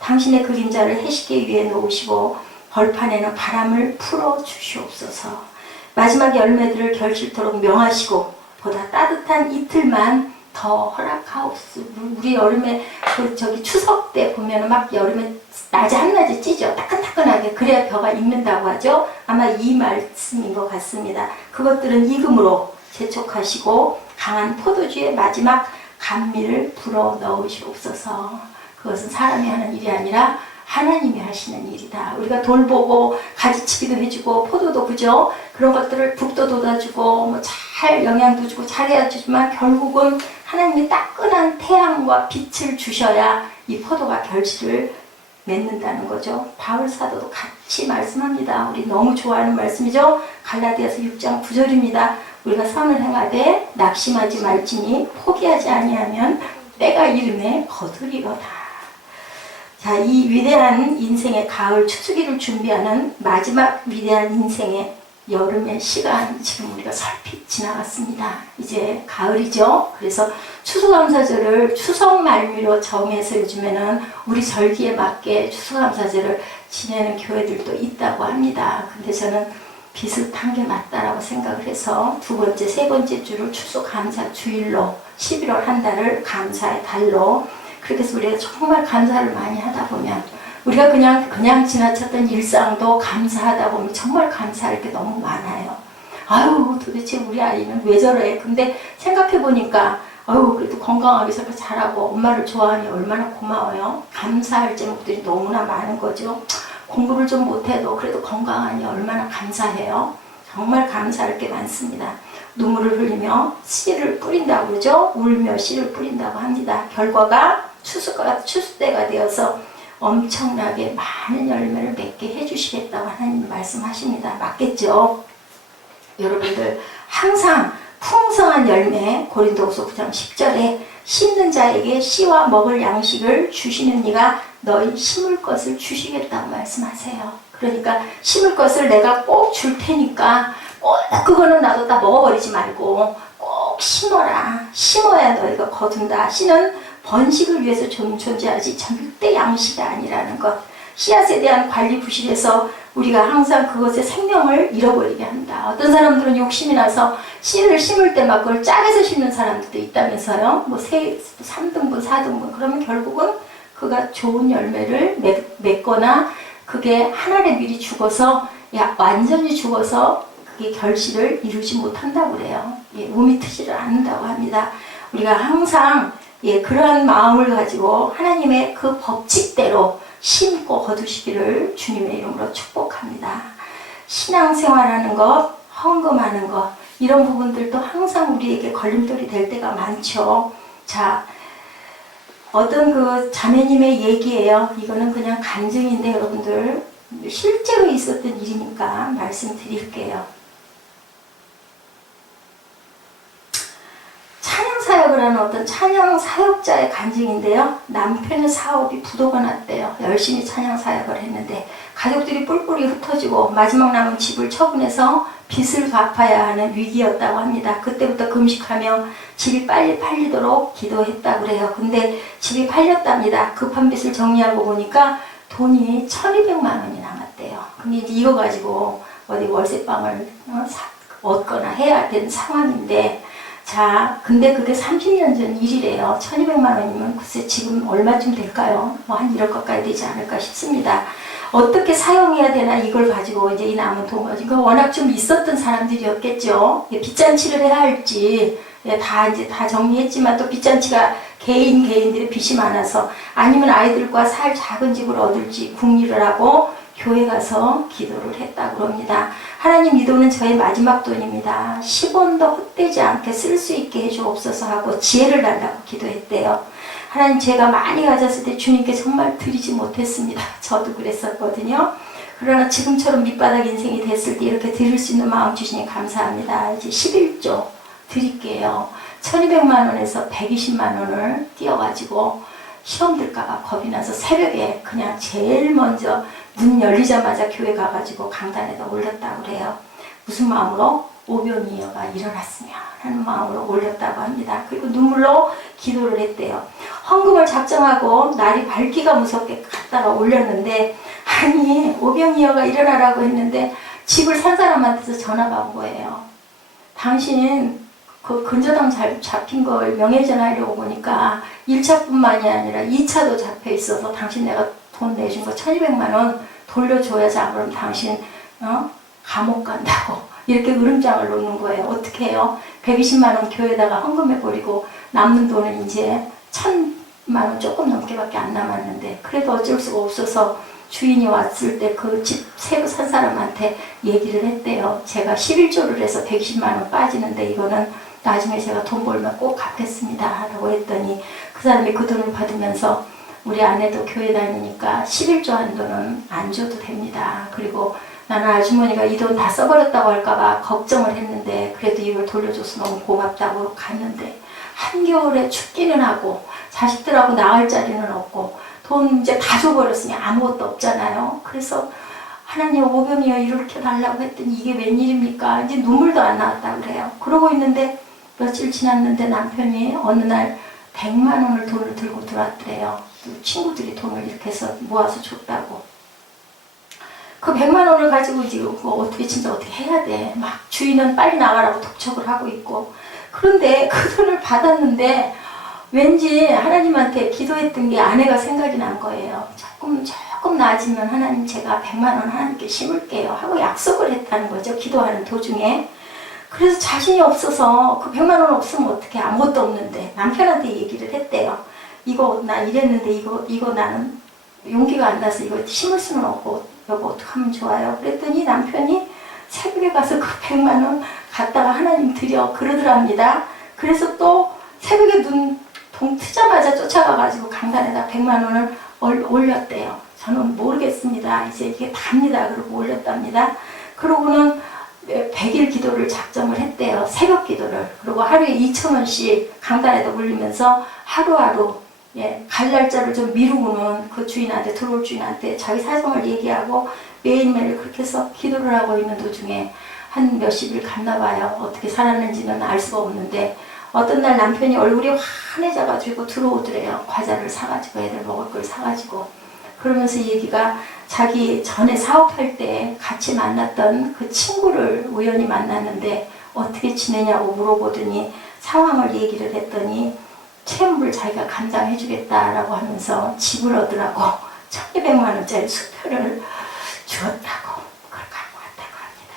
당신의 그림자를 해시계 위에 놓으시고 벌판에는 바람을 풀어 주시옵소서. 마지막 열매들을 결실토록 명하시고 보다 따뜻한 이틀만 더 허락하옵소서. 우리 여름에 추석 때 보면은 막 여름에 낮에 한낮에 찌죠. 따끈따끈하게. 그래야 벼가 익는다고 하죠. 아마 이 말씀인 것 같습니다. 그것들은 익음으로 재촉하시고 강한 포도주의 마지막 감미를 불어 넣으시옵소서. 그것은 사람이 하는 일이 아니라 하나님이 하시는 일이다. 우리가 돌보고 가지치기도 해주고 포도도 그죠? 그런 것들을 북도 돋아주고 뭐 잘 영양도 주고 잘해야 주지만 결국은 하나님이 따끈한 태양과 빛을 주셔야 이 포도가 결실을 맺는다는 거죠. 바울 사도도 같이 말씀합니다. 우리 너무 좋아하는 말씀이죠. 갈라디아서 6장 9절입니다. 우리가 선을 행하되 낙심하지 말지니 포기하지 아니하면 때가 이르매 거두리로다. 자, 이 위대한 인생의 가을 추수기를 준비하는 마지막 위대한 인생의 여름의 시간 지금 우리가 살피 지나갔습니다. 이제 가을이죠. 그래서 추수감사절을 추석 말미로 정해서 요즘에는 우리 절기에 맞게 추수감사절을 지내는 교회들도 있다고 합니다. 근데 저는 비슷한 게 맞다라고 생각을 해서 두 번째, 세 번째 주를 추수감사 주일로 11월 한 달을 감사의 달로 그렇게 해서 우리가 정말 감사를 많이 하다 보면 우리가 그냥 지나쳤던 일상도 감사하다 보면 정말 감사할 게 너무 많아요. 아유 도대체 우리 아이는 왜 저래? 근데 생각해보니까 아유 그래도 건강하게 살고 잘하고 엄마를 좋아하니 얼마나 고마워요. 감사할 제목들이 너무나 많은 거죠. 공부를 좀 못해도 그래도 건강하니 얼마나 감사해요. 정말 감사할 게 많습니다. 눈물을 흘리며 씨를 뿌린다고 그러죠. 울며 씨를 뿌린다고 합니다. 결과가 추수 때가 되어서 엄청나게 많은 열매를 맺게 해주시겠다고 하나님 말씀하십니다. 맞겠죠? 여러분들 항상 풍성한 열매 고린도후서 9장 10절에 심는 자에게 씨와 먹을 양식을 주시는 이가 너희 심을 것을 주시겠다고 말씀하세요. 그러니까 심을 것을 내가 꼭 줄 테니까 꼭 그거는 놔뒀다 먹어버리지 말고 꼭 심어라. 심어야 너희가 거둔다. 씨는 번식을 위해서 존재하지 절대 양식이 아니라는 것. 씨앗에 대한 관리 부실에서 우리가 항상 그것의 생명을 잃어버리게 한다. 어떤 사람들은 욕심이 나서 씨를 심을 때 막 그걸 짝에서 심는 사람들도 있다면서요. 뭐 3등분, 4등분. 그러면 결국은 그가 좋은 열매를 맺거나 그게 한 알에 미리 죽어서 완전히 죽어서 그게 결실을 이루지 못한다고 그래요. 몸이 트지를 않는다고 합니다. 우리가 항상 그러한 마음을 가지고 하나님의 그 법칙대로 심고 거두시기를 주님의 이름으로 축복합니다. 신앙생활하는 것, 헌금하는 것 이런 부분들도 항상 우리에게 걸림돌이 될 때가 많죠. 자, 어떤 그 자매님의 얘기예요. 이거는 그냥 간증인데 여러분들 실제로 있었던 일이니까 말씀드릴게요. 사역을 하는 어떤 찬양 사역자의 간증인데요. 남편의 사업이 부도가 났대요. 열심히 찬양 사역을 했는데 가족들이 뿔뿔이 흩어지고 마지막 남은 집을 처분해서 빚을 갚아야 하는 위기였다고 합니다. 그때부터 금식하며 집이 빨리 팔리도록 기도했다고 그래요. 근데 집이 팔렸답니다. 급한 빚을 정리하고 보니까 돈이 1,200만 원이 남았대요. 근데 이제 이거 가지고 어디 월세방을 얻거나 해야 되는 상황인데 자, 자, 근데 그게 30년 전 일이래요. 1200만 원이면 글쎄 지금 얼마쯤 될까요? 뭐 한 1억 가까이 되지 않을까 싶습니다. 어떻게 사용해야 되나 이걸 가지고 이제 이 남은 돈을, 이거 워낙 좀 있었던 사람들이었겠죠. 빚잔치를 해야 할지, 다 정리했지만 또 빚잔치가 개인들의 빚이 많아서 아니면 아이들과 살 작은 집을 얻을지 궁리를 하고 교회 가서 기도를 했다고 합니다. 하나님, 이 돈은 저의 마지막 돈입니다. 10원도 헛되지 않게 쓸 수 있게 해주옵소서 하고 지혜를 달라고 기도했대요. 하나님, 제가 많이 가졌을 때 주님께 정말 드리지 못했습니다. 저도 그랬었거든요. 그러나 지금처럼 밑바닥 인생이 됐을 때 이렇게 드릴 수 있는 마음 주시니 감사합니다. 이제 11조 드릴게요. 1200만 원에서 120만 원을 띄어가지고 시험 들까봐 겁이 나서 새벽에 그냥 제일 먼저 문 열리자마자 교회 가가지고 강단에다 올렸다고 그래요. 무슨 마음으로? 오병이어가 일어났으면 하는 마음으로 올렸다고 합니다. 그리고 눈물로 기도를 했대요. 헌금을 작정하고 날이 밝기가 무섭게 갔다가 올렸는데, 아니 오병이어가 일어나라고 했는데 집을 산 사람한테서 전화가 온 거예요. 당신 그 근저당 잡힌 걸 명예전하려고 보니까 1차뿐만이 아니라 2차도 잡혀 있어서 당신 내가 돈 내준 거 1200만 원 돌려줘야지, 안 그러면 당신 감옥 간다고 이렇게 으름장을 놓는 거예요. 어떻게 해요? 120만 원 교회에다가 헌금해버리고 남는 돈은 이제 1000만 원 조금 넘게밖에 안 남았는데, 그래도 어쩔 수가 없어서 주인이 왔을 때 그 집 새로 산 사람한테 얘기를 했대요. 제가 11조를 해서 120만 원 빠지는데 이거는 나중에 제가 돈 벌면 꼭 갚겠습니다 라고 했더니 그 사람이 그 돈을 받으면서, 우리 아내도 교회 다니니까 11조 한도는 안 줘도 됩니다. 그리고 나는 아주머니가 이 돈 다 써버렸다고 할까봐 걱정을 했는데 그래도 이걸 돌려줘서 너무 고맙다고 갔는데, 한겨울에 춥기는 하고 자식들하고 나갈 자리는 없고 돈 이제 다 줘버렸으니 아무것도 없잖아요. 그래서 하나님, 오병이어 이렇게 달라고 했더니 이게 웬일입니까? 이제 눈물도 안 나왔다고 그래요. 그러고 있는데 며칠 지났는데 남편이 어느 날 100만 원을 돈을 들고 들어왔더래요. 친구들이 돈을 이렇게 해서 모아서 줬다고. 그 100만 원을 가지고 이제 어떻게 진짜 어떻게 해야 돼. 막 주인은 빨리 나가라고 독촉을 하고 있고. 그런데 그 돈을 받았는데 왠지 하나님한테 기도했던 게 아내가 생각이 난 거예요. 조금 나아지면 하나님, 제가 100만 원 하나님께 심을게요 하고 약속을 했다는 거죠. 기도하는 도중에. 그래서 자신이 없어서 그 100만 원 없으면 어떻게, 아무것도 없는데 남편한테 얘기를 했대요. 이거 나 이랬는데 이거 나는 용기가 안 나서 이거 심을 수는 없고 여보 어떻게 하면 좋아요? 그랬더니 남편이 새벽에 가서 그 100만 원 갖다가 하나님 드려 그러더랍니다. 그래서 또 새벽에 동 트자마자 쫓아가가지고 강단에다 100만 원을 올렸대요. 저는 모르겠습니다. 이제 이게 답니다. 그러고 올렸답니다. 그러고는 100일 기도를 작정을 했대요. 새벽 기도를. 그리고 하루에 2,000원씩 강단에다 올리면서 하루하루 갈 날짜를 좀 미루고는 그 주인한테, 들어올 주인한테 자기 사정을 얘기하고 매일매일 그렇게 해서 기도를 하고 있는 도중에 한 몇십일 갔나 봐요. 어떻게 살았는지는 알 수가 없는데 어떤 날 남편이 얼굴이 환해져가지고 들어오더래요. 과자를 사가지고 애들 먹을 걸 사가지고. 그러면서 얘기가 자기 전에 사업할 때 같이 만났던 그 친구를 우연히 만났는데 어떻게 지내냐고 물어보더니 상황을 얘기를 했더니 채무를 자기가 감당해 주겠다라고 하면서 집을 얻으라고 1200만 원짜리 수표를 주었다고 그걸 갖고 왔다고 합니다.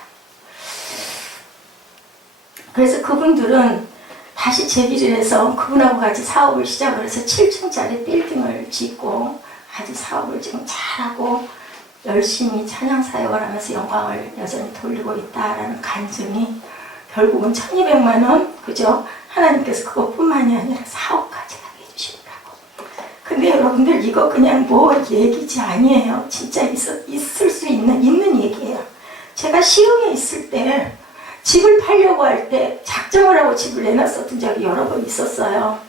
그래서 그분들은 다시 재기를 해서 그분하고 같이 사업을 시작을 해서 7층짜리 빌딩을 짓고 아주 사업을 지금 잘하고 열심히 찬양 사역을 하면서 영광을 여전히 돌리고 있다라는 간증이 결국은 1200만 원, 그죠? 하나님께서 그것뿐만이 아니라 사업까지 하게 해주신다고. 근데 여러분들 이거 그냥 뭐 얘기지 아니에요. 진짜 있을 수 있는 얘기예요. 제가 시흥에 있을 때 집을 팔려고 할 때 작정을 하고 집을 내놨었던 적이 여러 번 있었어요.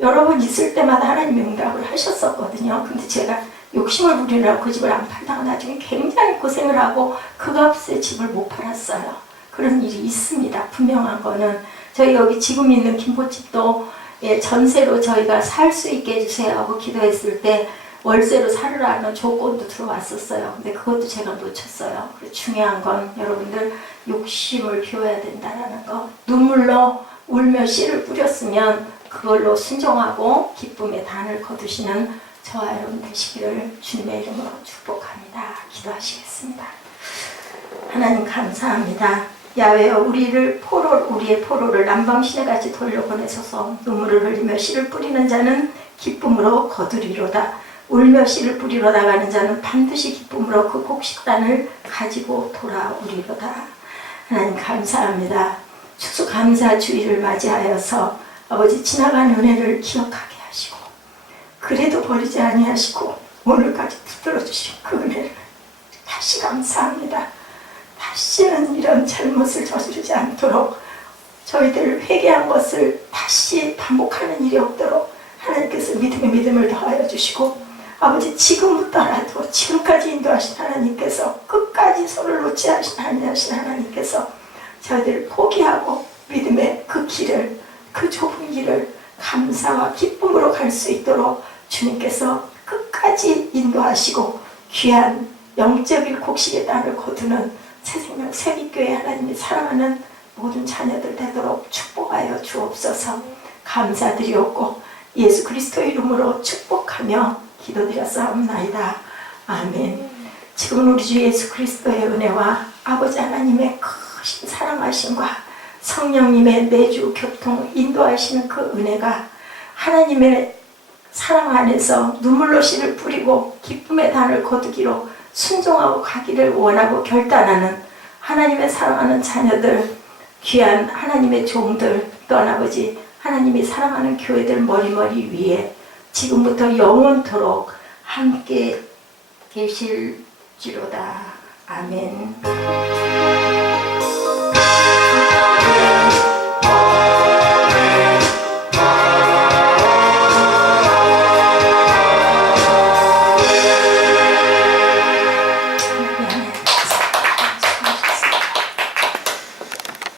여러 번 있을 때마다 하나님이 응답을 하셨었거든요. 근데 제가 욕심을 부리느라고 그 집을 안 팔다가 나중에 굉장히 고생을 하고 그 값에 집을 못 팔았어요. 그런 일이 있습니다. 분명한 거는 저희 여기 지금 있는 김포집도 전세로 저희가 살 수 있게 해주세요 하고 기도했을 때 월세로 살으라는 조건도 들어왔었어요. 근데 그것도 제가 놓쳤어요. 중요한 건 여러분들 욕심을 비워야 된다는 거. 눈물로 울며 씨를 뿌렸으면 그걸로 순종하고 기쁨의 단을 거두시는 저와 여러분 되시기를 주님의 이름으로 축복합니다. 기도하시겠습니다. 하나님 감사합니다. 야훼여 우리의 포로를 남방시내같이 돌려보내소서. 눈물을 흘리며 씨를 뿌리는 자는 기쁨으로 거두리로다. 울며 씨를 뿌리러 나가는 자는 반드시 기쁨으로 그 곡식단을 가지고 돌아오리로다. 하나님 감사합니다. 추수감사 주일을 맞이하여서 아버지 지나간 은혜를 기억하게 하시고 그래도 버리지 아니하시고 오늘까지 붙들어 주신 그 은혜를 다시 감사합니다. 다시는 이런 잘못을 저지르지 않도록 저희들 회개한 것을 다시 반복하는 일이 없도록 하나님께서 믿음의 믿음을 더하여 주시고 아버지 지금부터라도 지금까지 인도하신 하나님께서 끝까지 손을 놓지 아니하신 하나님께서 저희들을 포기하고 믿음의 그 길을 그 좁은 길을 감사와 기쁨으로 갈 수 있도록 주님께서 끝까지 인도하시고 귀한 영적인 곡식의 땅을 거두는 새생명 새빛교회 하나님이 사랑하는 모든 자녀들 되도록 축복하여 주옵소서. 감사드리옵고 예수 그리스도의 이름으로 축복하며 기도드렸사옵나이다. 아멘. 지금은 우리 주 예수 그리스도의 은혜와 아버지 하나님의 크신 사랑하심과 성령님의 내주 교통 인도하시는 그 은혜가 하나님의 사랑 안에서 눈물로 씨를 뿌리고 기쁨의 단을 거두기로 순종하고 가기를 원하고 결단하는 하나님의 사랑하는 자녀들, 귀한 하나님의 종들, 또한 아버지 하나님이 사랑하는 교회들 머리머리 위에 지금부터 영원토록 함께 계실지로다. 아멘.